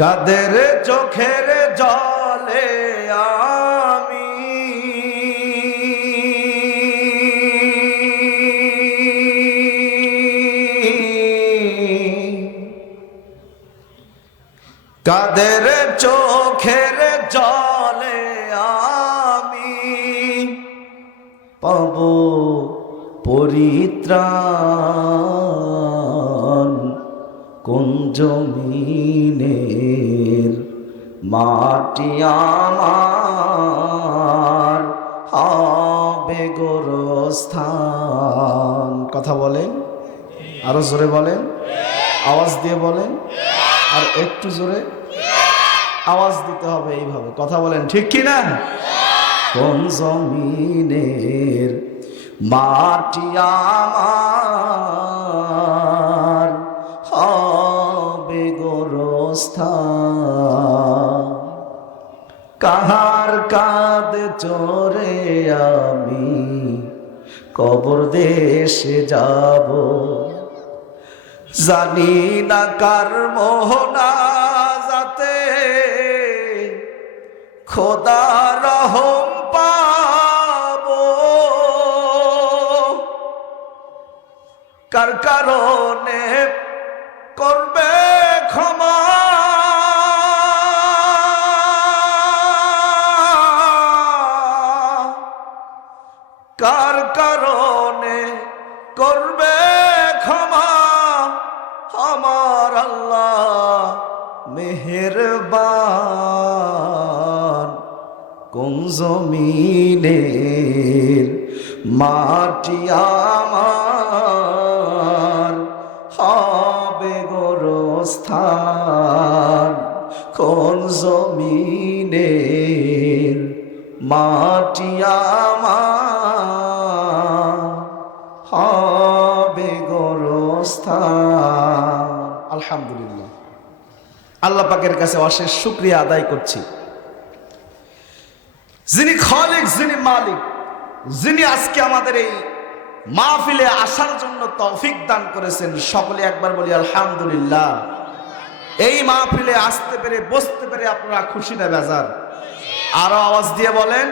কাদের চোখের জলে আমি কাদের চোখের জলে আমি পাব পরিত্রাণ কোন জমিনের মাটি আমার হবে গোরস্থান। কথা বলেন, আরো জোরে বলেন, আওয়াজ দিয়ে বলেন, আর একটু জোরে আওয়াজ দিতে হবে এইভাবে। কথা বলেন ঠিক কি না? কোন জমিনের মাটি আমার হবে গোরস্থান। কাহার কাঁধে চড়ে আমি কবর দেশে যাব, জানি না কার মোহনা যাতে খোদা রহম পাবো, কার কারণে করবে ক্ষমা, কার কারণে করবে ক্ষমা আমার আল্লাহ মেহেরবান। কোন জমিনের মাটি আমার হবে গোরস্থান, কোন জমিনের মাটি আমার হবে গোরস্থান। আলহামদুলিল্লাহ, আল্লাহ পাকের কাছে অশেষ শুকরিয়া আদায় করছি, যিনি খালিক, যিনি মালিক, যিনি আজকে আমাদের এই মাহফিলে আসার জন্য তৌফিক দান করেছেন। সকলে একবার বলি আলহামদুলিল্লাহ। এই মাহফিলে আসতে পেরে, বসতে পেরে আপনারা খুশি না বেজার? আরো আওয়াজ দিয়ে বলেন।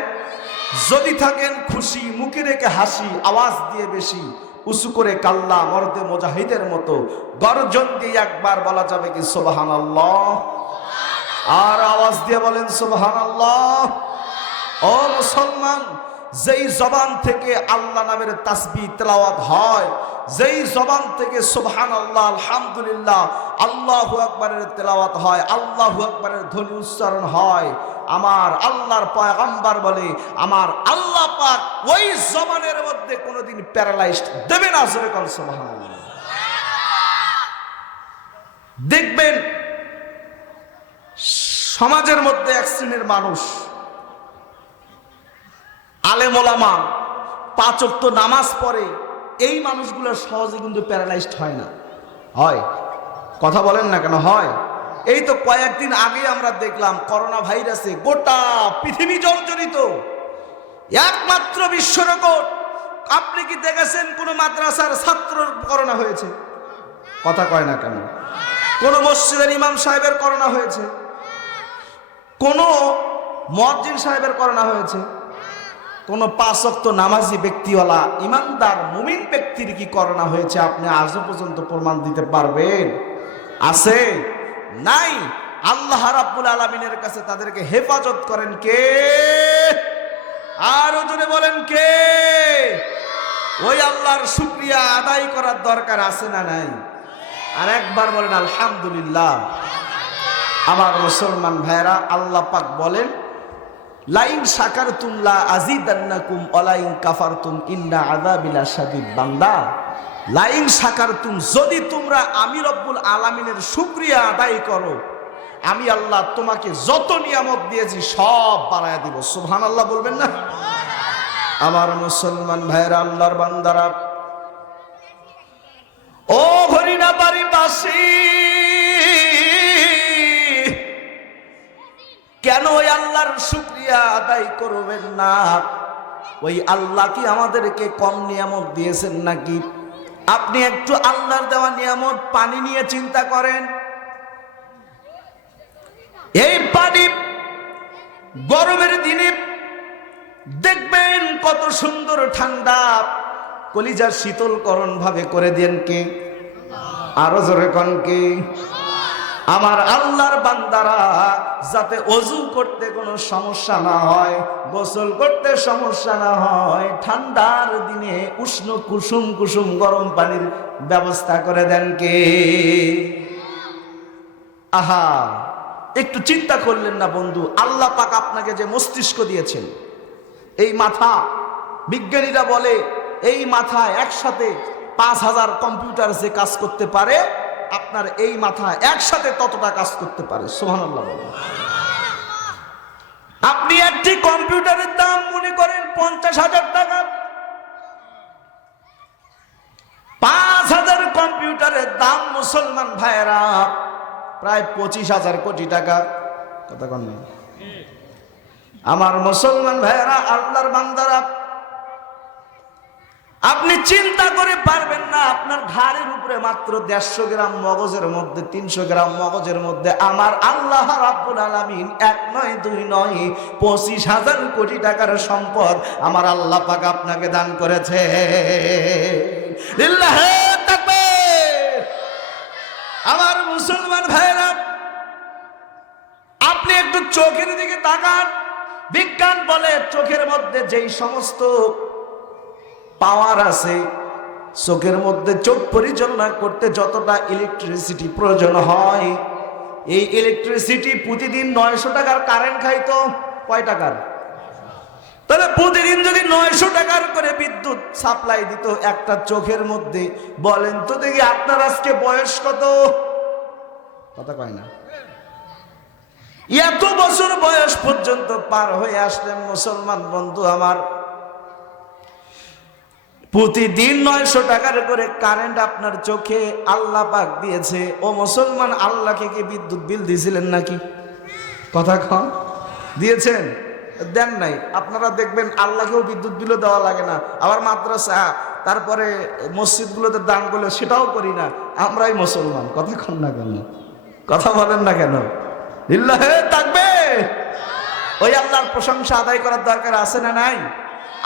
যদি থাকেন খুশি, মুখে রেখে হাসি, আওয়াজ দিয়ে বেশি উঁচু করে কাল্লা মর্দে মুজাহিদের মতো গর্জন দিয়ে একবার বলা যাবে কি সুবহানাল্লাহ? আর আওয়াজ দিয়ে বলেন সুবহানাল্লাহ। ও মুসলমান, যেই জবান থেকে আল্লাহ নামের তাসবিহ তেলাওয়াত হয়, যেই জবান থেকে সুবহানাল্লাহ, আলহামদুলিল্লাহ, আল্লাহু আকবারের তেলাওয়াত হয়, আল্লাহু আকবারের ধ্বনি উচ্চারণ হয়, আমার আল্লাহর পয়গম্বর বলে আমার আল্লাহ পাক ওই জবানের মধ্যে কোনোদিন প্যারালাইজড দেবে না। জোরে বল সুবহানাল্লাহ। দেখবেন সমাজের মধ্যে এক শ্রেণীর মানুষ, আলেম ওলামা, পাঁচ ওয়াক্ত নামাজ পড়ে, এই মানুষগুলো সহজে কিন্তু প্যারালাইজড হয় না। হয়? কথা বলেন না কেন? হয়। এই তো কয়েকদিন আগে আমরা দেখলাম করোনা ভাইরাসে গোটা পৃথিবী জর্জরিত, একমাত্র বিশ্ব রেকর্ড। আপনি কি দেখেছেন কোন মাদ্রাসার ছাত্রর করোনা হয়েছে? কথা কয় না কেন? কোন মসজিদের ইমাম সাহেবের করোনা হয়েছে? কোন মুয়াজ্জিন সাহেবের করোনা হয়েছে? কোন পাঁচ ওয়াক্ত নামাজি ব্যক্তিওয়ালা ইমানদার মুমিন ব্যক্তির কি করোনা হয়েছে? আপনি আজও পর্যন্ত প্রমাণ দিতে পারবেন? আছে? নাই। আল্লাহ রাব্বুল আলামিনের কাছে তাদেরকে হেফাজত করেন কে? আর জোরে বলেন কে? ওই আল্লাহর শুকরিয়া আদায় করার দরকার আছে না নাই? আর একবার বলেন আলহামদুলিল্লাহ। আমার মুসলমান ভাইরা, আল্লাহ পাক বলেন লাইন শাকারতুম লা আযীদান্নাকুম ওয়া লাইন কাফারতুম ইন্না আযাবি লাশাদীদ। বান্দা, লাইন শাকারতুম, যদি তোমরা আমি রব্বুল আলামিনের শুকরিয়া আদায় করো, আমি আল্লাহ তোমাকে যত নিয়ামত দিয়েছি সব বাড়ায়া দিব। সুবহানাল্লাহ বলবেন না? আমার মুসলমান ভাইরা, আল্লাহর বান্দারা, ও হরিণা বাড়িবাসী, কেন ওই আল্লাহর শুকরিয়া আদায় করবেন না? ওই আল্লাহ কি আমাদেরকে কম নিয়ামত দিয়েছেন নাকি? আপনি একটু আল্লাহর দেওয়া নিয়ামত পানি নিয়ে চিন্তা করেন। এই পানি গরমের দিনে দেখবেন কত সুন্দর ঠান্ডা, কলিজার শীতলকরণ ভাবে করে দেন কে? আরো জোরে কোন কে? আমার আল্লাহর বান্দারা যাতে ওযু করতে কোনো সমস্যা না হয়, গোসল করতে সমস্যা না হয়, ঠান্ডার দিনে উষ্ণ কুসুম কুসুম গরম পানির ব্যবস্থা করে দেন কে? আহা, একটু চিন্তা করলেন না বন্ধু? আল্লাহ পাক আপনাকে যে মস্তিষ্ক দিয়েছেন, এই মাথা, বিজ্ঞানীরা বলে এই মাথা একসাথে 5000 কম্পিউটার যে কাজ করতে পারে, আপনার এই মাথা একসাথে ততটা কাজ করতে পারে। সুবহানাল্লাহ বলেন। আপনি একটি কম্পিউটারের দাম মনে করেন 50,000 টাকা, 5000 কম্পিউটারের দাম মুসলমান ভাইরা প্রায় 25,000 কোটি টাকা। কথা কন না আমার মুসলমান ভাইরা, আল্লাহর বান্দারা, আপনি চিন্তা করে পারবেন না, আপনার ঘাড়ের উপরে মাত্র 150 গ্রাম মগজের মধ্যে, 300 গ্রাম মগজের মধ্যে আমার আল্লাহ রাব্বুল আলামিন 1 নয় 2 নয় 25,000 কোটি টাকার সম্পদ আমার আল্লাহ পাক আপনাকে দান করেছে। লিল্লাহি তাকবীর। আমার মুসলমান ভাইরা, আপনি একটু চোখের দিকে তাকান। বিজ্ঞান বলে চোখের মধ্যে যেই সমস্ত পাওয়ার আছে, চোখের মধ্যে চোখ পরিচালনা করতে যতটা ইলেকট্রিসিটি প্রয়োজন হয়, এই ইলেকট্রিসিটি প্রতিদিন 900 টাকার কারেন্ট খাইতো। কয় টাকার? তাহলে প্রতিদিন যদি 900 টাকার করে বিদ্যুৎ সাপ্লাই দিত একটা চোখের মধ্যে, বলেন তো দেখি আপনার আজকে বয়স কত? কথা কয় না। এত বছর বয়স পর্যন্ত পার হয়ে আসলেন মুসলমান বন্ধু আমার, প্রতিদিন 900 টাকার করে কারেন্ট আপনার চোখে আল্লাহ পাক দিয়েছে। ও মুসলমান, আল্লাহকে কি বিদ্যুৎ বিল দিয়েছিলেন নাকি? কথা কন, দিয়েছেন? দেন নাই। আপনারা দেখবেন আল্লাহকেও বিদ্যুৎ বিলও দেওয়া লাগে না। আবার মাদ্রাসা, তারপরে মসজিদগুলোতে দান করলে সেটাও করি না। আমরাই মুসলমান। কথা কন না কেন? কথা বলেন না কেন? লিল্লাহি তাকবীর। ওই আল্লাহর প্রশংসা আদায় করার দরকার আছে না নাই?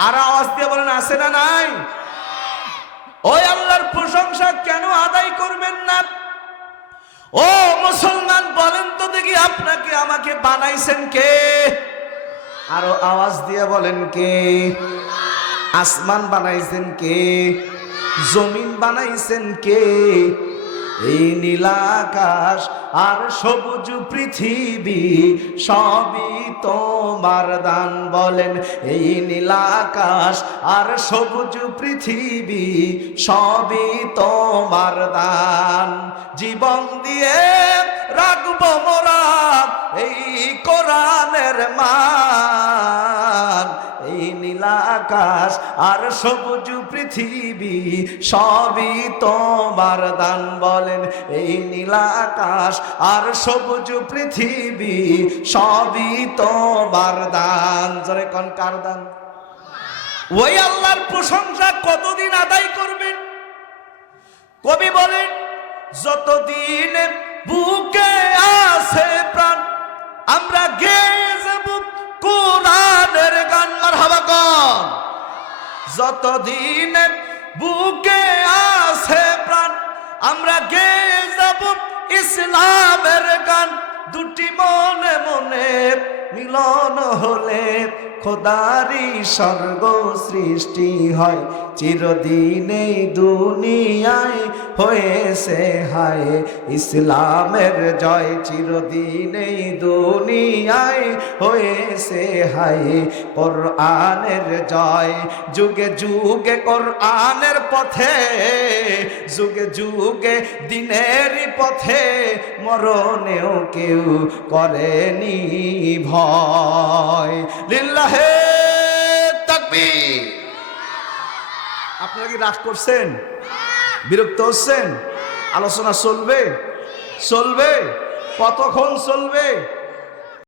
আর আওয়াজ দিয়ে বলেন, আছে না নাই? ওই আল্লাহর প্রশংসা কেন আদায় করবেন না? ও মুসলমান, বলেন তো দেখি আপনাকে আমাকে বানাইছেন কে? আরো আওয়াজ দিয়ে বলেন কে? আসমান বানাইছেন কে? জমিন বানাইছেন কে? এই নীল আকাশ আর সবুজ পৃথিবী সবই তোমার দান। বলেন, এই নীল আকাশ আর সবুজ পৃথিবী সবই তোমার দান। জীবন দিয়ে রাখবো মোরা এই কোরআনের মান। এই নীল আকাশ আর সবুজ পৃথিবী সবই তোমার দান। বলেন, এই নীল আকাশ আর সবুজ পৃথিবী সবই তোমার দান। জোরে কোন কার দান? ওই আল্লাহর প্রশংসা কতদিন আদায় করবেন? কবি বলেন, যতদিন বুকে আছে প্রাণ আমরা গেয়ে যাব কোরআনের গান। মারহাবা কোন? যতদিন বুকে আছে প্রাণ আমরা গেয়ে যাব ইসলামের গান। দুটি মনে মনে মিলন হলে খোদারি স্বর্গ সৃষ্টি হয়। চিরদিনে দুনিয়ায় হয়েছে হায় ইসলামের জয়। চিরদিনে দুনিয়ায় হয়েছে হায় কোরআনের জয়। যুগে যুগে কোরআনের পথে, যুগে যুগে দিনের পথে মরণেও কেউ করেনি ভয়। লিল্লাহি তাকবীর। আপনারা কি রাগ করছেন? বিরক্ত হচ্ছেন? আলোচনা চলবে? চলবে? কতক্ষণ চলবে?